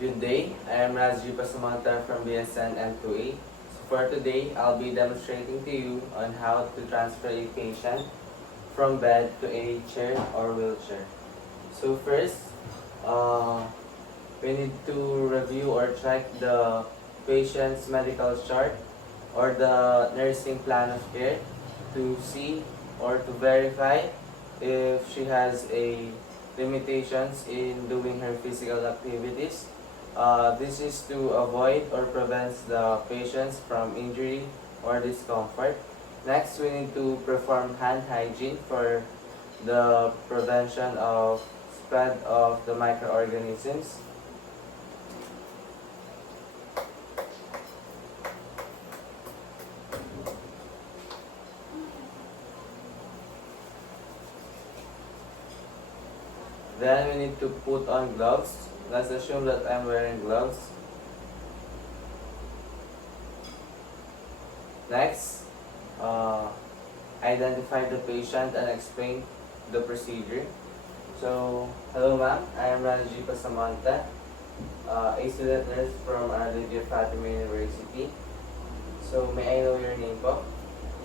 Good day, I am Rajji Pasamanta from BSN M2A. So for today, I'll be demonstrating to you on how to transfer a patient from bed to a chair or wheelchair. So first, uh, we need to review or check the patient's medical chart or the nursing plan of care to see or to verify if she has a limitations in doing her physical activities. This is to avoid or prevent the patients from injury or discomfort. Next, we need to perform hand hygiene for the prevention of spread of the microorganisms. Then we need to put on gloves. Let's assume that I'm wearing gloves. Next, identify the patient and explain the procedure. So, hello ma'am, I am Rajji Pasamanta, a student nurse from Lydia Fatima University. So, may I know your name po?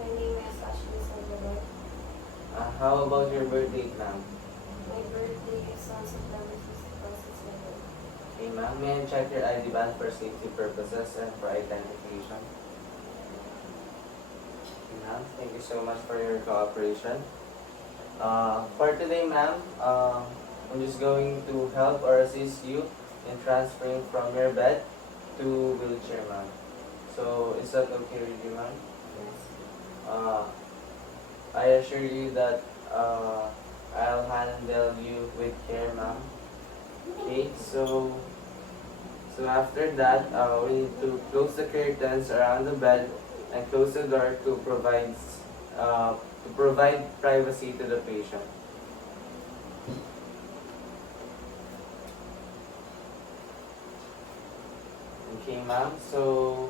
My name is Ashley Salvador. How about your birth date ma'am? My birthday is on September 6, 2007. Okay ma'am, may I check your ID band for safety purposes and for identification? Okay ma'am, thank you so much for your cooperation. For today ma'am, I'm just going to help or assist you in transferring from your bed to wheelchair ma'am. So, is that okay with you ma'am? Yes. I assure you that I'll handle you with care, ma'am. Okay, so after that, we need to close the curtains around the bed and close the door to provide privacy to the patient. Okay, ma'am. So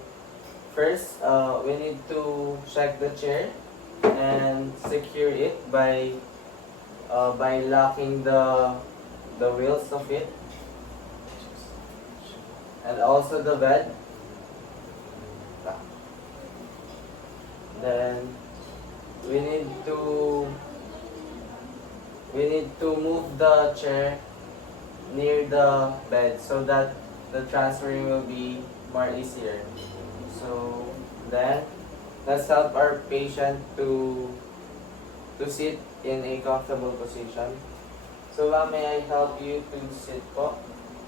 first, we need to check the chair and secure it by locking the wheels of it and also the bed. Then we need to move the chair near the bed so that the transferring will be more easier. So then let's help our patient to sit in a comfortable position. So ma'am, may I help you to sit po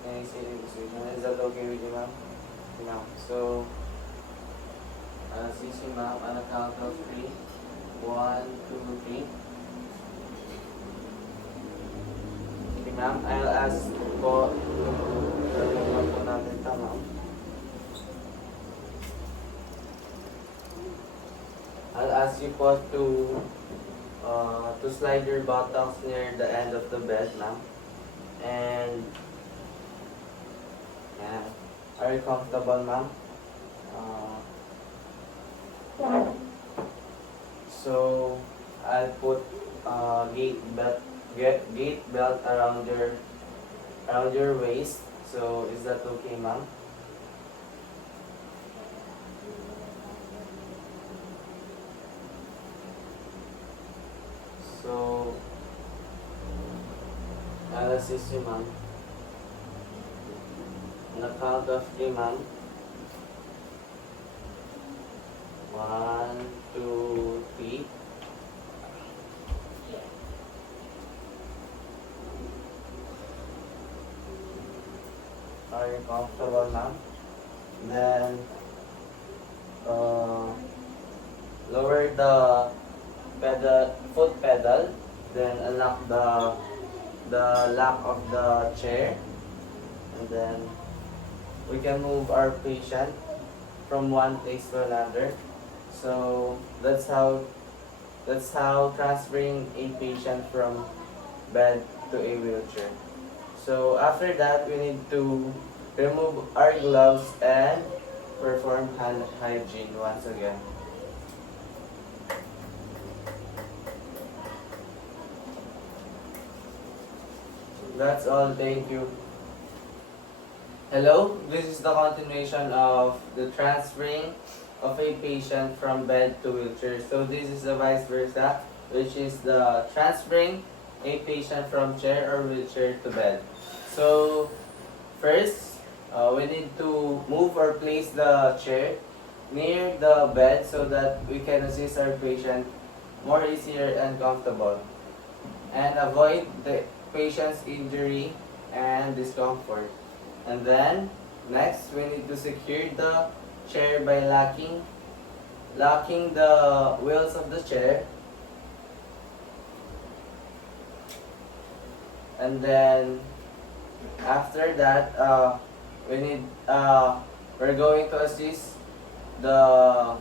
in a sitting position? Is that okay with you ma'am? Okay, ma'am. So, assist you ma'am on a count of 3. 1, 2, 3. Okay ma'am, I'll ask po gagawin po natin ito ma'am. I'll ask you po to slide your buttocks near the end of the bed, ma'am. And yeah, are you comfortable, ma'am? So I'll put gate belt around your waist. So is that okay, ma'am? So, I'll assist you, ma'am. On the count of 3, ma'am. 1, 2, 3. Are you comfortable, ma'am? Then, lower the foot pedal, then unlock the lock of the chair, and then we can move our patient from one place to another. So that's how transferring a patient from bed to a wheelchair. So after that, we need to remove our gloves and perform hand hygiene once again. That's all. Thank you. Hello, this is the continuation of the transferring of a patient from bed to wheelchair. So this is the vice versa, which is the transferring a patient from chair or wheelchair to bed. So first, we need to move or place the chair near the bed so that we can assist our patient more easier and comfortable and avoid the patient's injury and discomfort. And then next we need to secure the chair by locking the wheels of the chair. And then after that we're going to assist the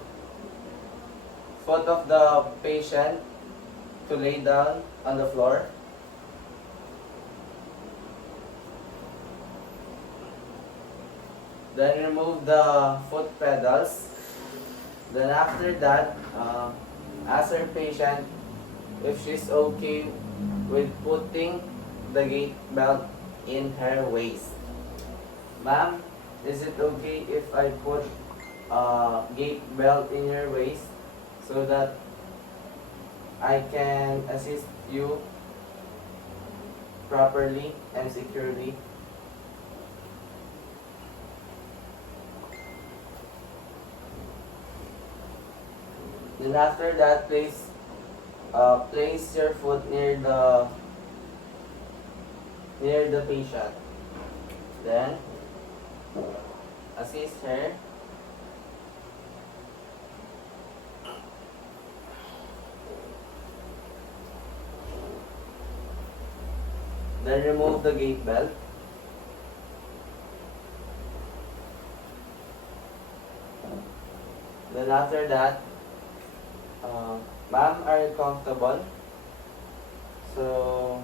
foot of the patient to lay down on the floor. Then remove the foot pedals. Then after that, ask our patient if she's okay with putting the gait belt in her waist. Ma'am, is it okay if I put a gait belt in your waist so that I can assist you properly and securely? Then after that, please place your foot near the patient. Then assist her. Then remove the gait belt. Then after that, ma'am, are you comfortable? So,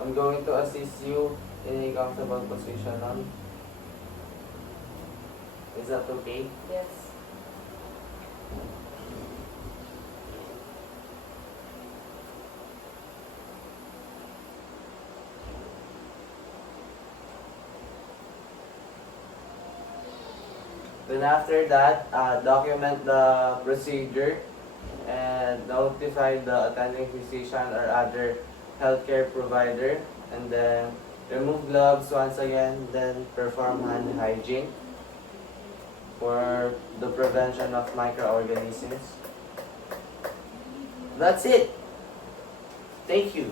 I'm going to assist you in a comfortable position, ma'am. Is that okay? Yes. Then after that, document the procedure and notify the attending physician or other healthcare provider, and then remove gloves once again, then perform hand hygiene for the prevention of microorganisms. That's it. Thank you.